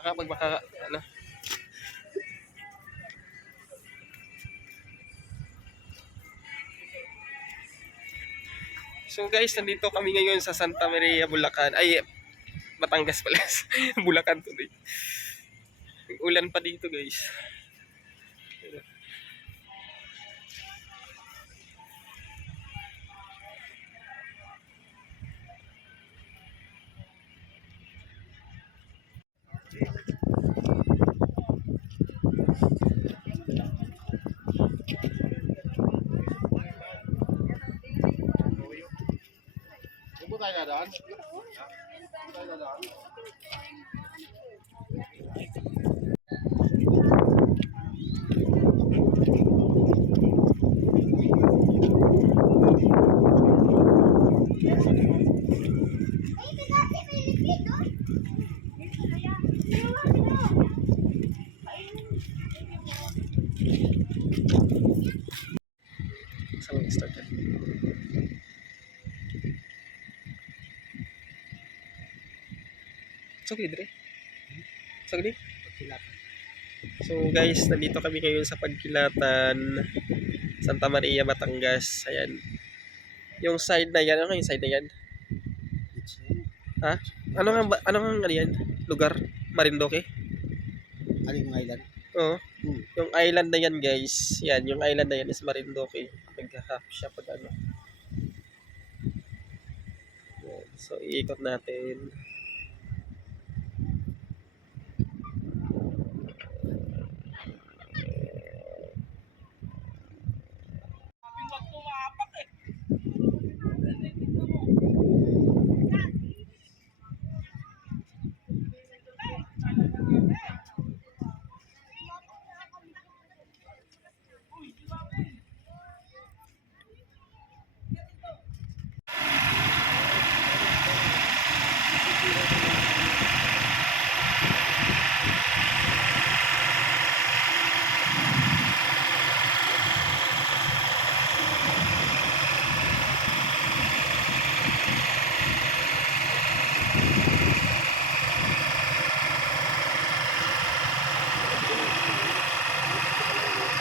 ano. So guys, nandito kami ngayon sa Santa Maria, Bulacan. Ay, Batangas pala. Bulacan tuloy. Ulan pa dito guys. Tayo dadaan? Tayo dadaan? Saan start? Dire. Sagli. So guys, nandito kami ngayon sa Pagkilatan, Santa Maria, Batangas. Ayan. Yung side na yan, ano yung side na yan? Ha? Ano nga yan? Lugar? Marindoque? Aling island? Oo. Yung island na yan guys. Yan, yung island na yan is Marindoque. Nag-half siya pag ano. Yan. So, iikot natin.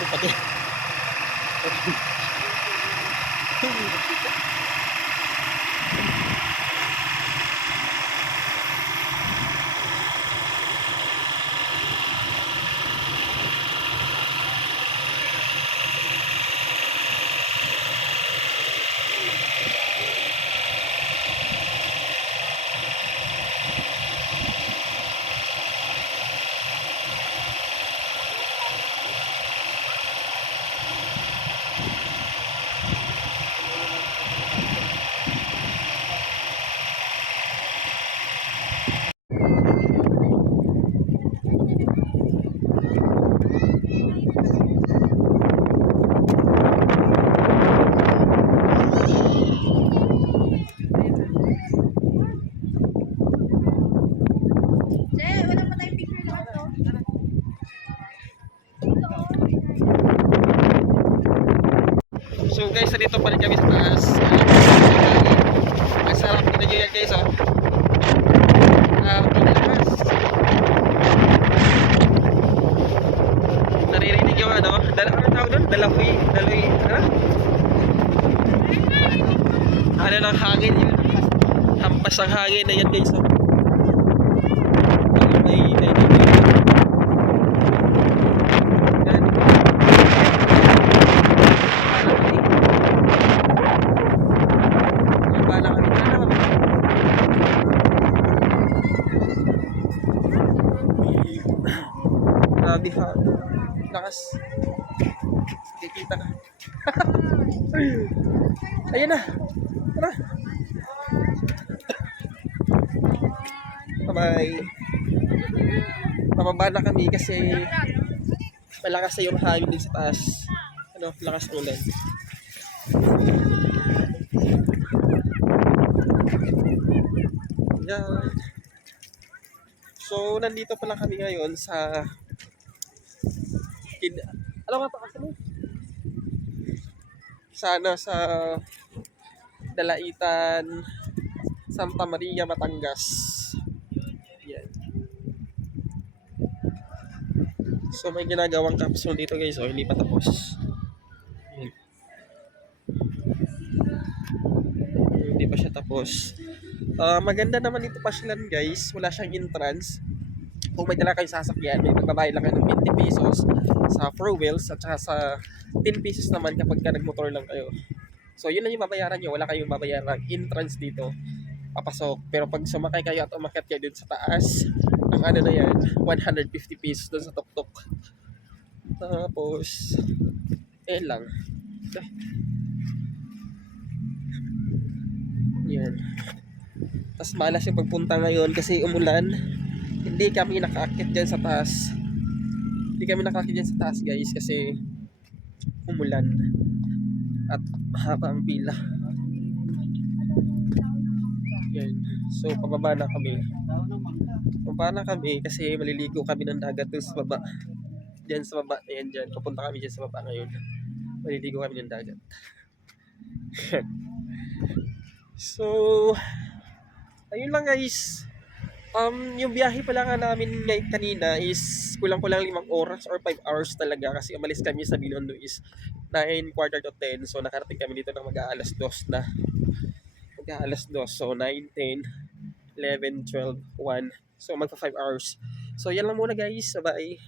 Okay. So guys, dito pa rin kami sa taas. Ang sarap din nyo yan guys, oh. Pinakas. Naririnig yung ano, ano tawag doon? Daloy, ano? Ano ng hangin yun? Hampas ng hangin na yan guys, oh. Grabe ha. Lakas. Kikita ka. Ayan na. Tara. Bye-bye. Pababa na kami kasi malakas na yung hangin din sa taas. Ano, lakas ng ulan. Yan. So, nandito pala kami ngayon sa alam nga pa kasi sa Dalaitan, Santa Maria, Batangas. Yan. So may ginagawang capsule dito guys, so hindi pa tapos. Ayan. Hindi pa siya tapos. Maganda naman dito pasyalan guys, wala siyang entrance. Kung may dala kayong sasakyan, may magbabayad lang kayo ng 20 pesos sa four wheels at saka sa 10 pesos naman kapag ka nagmotor lang kayo. So yun lang yung babayaran nyo, wala kayong babayaran entrance dito, papasok. Pero pag sumakay kayo at umakyat kayo dun sa taas, ang ano na yan, 150 pesos dun sa tuktok. Tapos, lang. Yan. Tapos malas yung pagpunta ngayon kasi umulan. Hindi kami nakaakyat dyan sa taas. Hindi kami nakaakyat dyan sa taas guys kasi umulan. At mahaba ang pila. Yan. So pababa na kami. Pababa na kami kasi maliligo kami ng dagat dun sa baba. Diyan sa baba. Ayan dyan. Papunta kami dyan sa baba ngayon. Maliligo kami ng dagat. So, ayun lang guys. Yung biyahe pala nga namin kanina is kulang-kulang 5 oras or 5 hours talaga kasi umalis kami sa Binondo is 9, quarter to 10. So nakarating kami dito ng mag-aalas 2 na. Mag-aalas 2. So 9, 10, 11, 12, 1. So magpa 5 hours. So yan lang muna guys. Bye.